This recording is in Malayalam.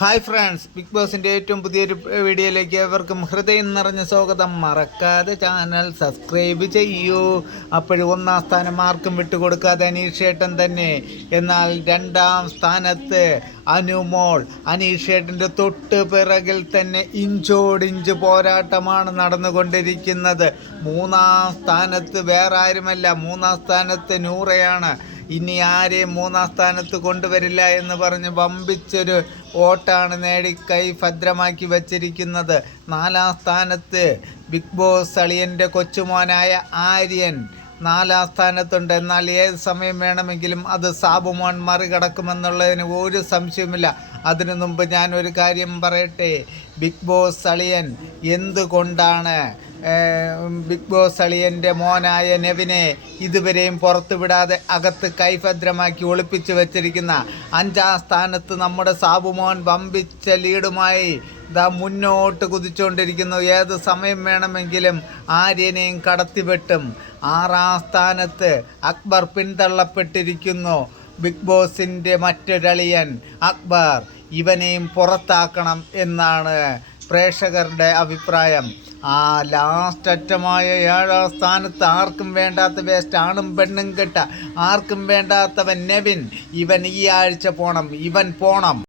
ഹായ് ഫ്രണ്ട്സ്, ബിഗ് ബോസിൻ്റെ ഏറ്റവും പുതിയൊരു വീഡിയോയിലേക്ക് ഏവർക്കും ഹൃദയം നിറഞ്ഞ സ്വാഗതം. മറക്കാതെ ചാനൽ സബ്സ്ക്രൈബ് ചെയ്യൂ. അപ്പോഴും ഒന്നാം സ്ഥാനം ആർക്കും വിട്ടുകൊടുക്കാതെ അനീഷേട്ടൻ തന്നെ. എന്നാൽ രണ്ടാം സ്ഥാനത്ത് അനുമോൾ. അനീഷേട്ടൻ്റെ തൊട്ട് പിറകിൽ തന്നെ ഇഞ്ചോടിഞ്ച് പോരാട്ടമാണ് നടന്നുകൊണ്ടിരിക്കുന്നത്. മൂന്നാം സ്ഥാനത്ത് വേറെ ആരുമല്ല, മൂന്നാം സ്ഥാനത്ത് നൂറയാണ്. ഇനി ആരെയും മൂന്നാം സ്ഥാനത്ത് കൊണ്ടുവരില്ല എന്ന് പറഞ്ഞ് വമ്പിച്ചൊരു വോട്ടാണ് നേടി കൈ ഭദ്രമാക്കി വച്ചിരിക്കുന്നത്. നാലാം സ്ഥാനത്ത് ബിഗ് ബോസ് അളിയൻ്റെ കൊച്ചുമോനായ ആര്യൻ നാലാം സ്ഥാനത്തുണ്ട്. എന്നാൽ ഏത് സമയം വേണമെങ്കിലും അത് സാബുമോൻ മറികടക്കുമെന്നുള്ളതിന് ഒരു സംശയവുമില്ല. അതിനു മുമ്പ് ഞാൻ ഒരു കാര്യം പറയട്ടെ. ബിഗ് ബോസ് അളിയൻ എന്തുകൊണ്ടാണ് ബിഗ് ബോസ് അളിയൻ്റെ മോനായ നെവിനെ ഇതുവരെയും പുറത്തുവിടാതെ അകത്ത് കൈഭദ്രമാക്കി ഒളിപ്പിച്ച് വച്ചിരിക്കുന്ന? അഞ്ചാം സ്ഥാനത്ത് നമ്മുടെ സാബുമോൻ വമ്പിച്ച ലീഡുമായി മുന്നോട്ട് കുതിച്ചുകൊണ്ടിരിക്കുന്നു. ഏത് സമയം വേണമെങ്കിലും ആര്യനെയും കടത്തിവെട്ടും. ആറാം സ്ഥാനത്ത് അക്ബർ പിന്തള്ളപ്പെട്ടിരിക്കുന്നു. ബിഗ് ബോസിൻ്റെ മറ്റൊരളിയൻ അക്ബർ. ഇവനെയും പുറത്താക്കണം എന്നാണ് പ്രേക്ഷകരുടെ അഭിപ്രായം. ആ ലാസ്റ്റ് അറ്റമായ ഏഴാം സ്ഥാനത്ത് ആർക്കും വേണ്ടാത്ത വേസ്റ്റ്, ആണും പെണ്ണും കെട്ട ആർക്കും വേണ്ടാത്തവൻ നെവിൻ. ഇവൻ ഈ ആഴ്ച പോണം, ഇവൻ പോണം.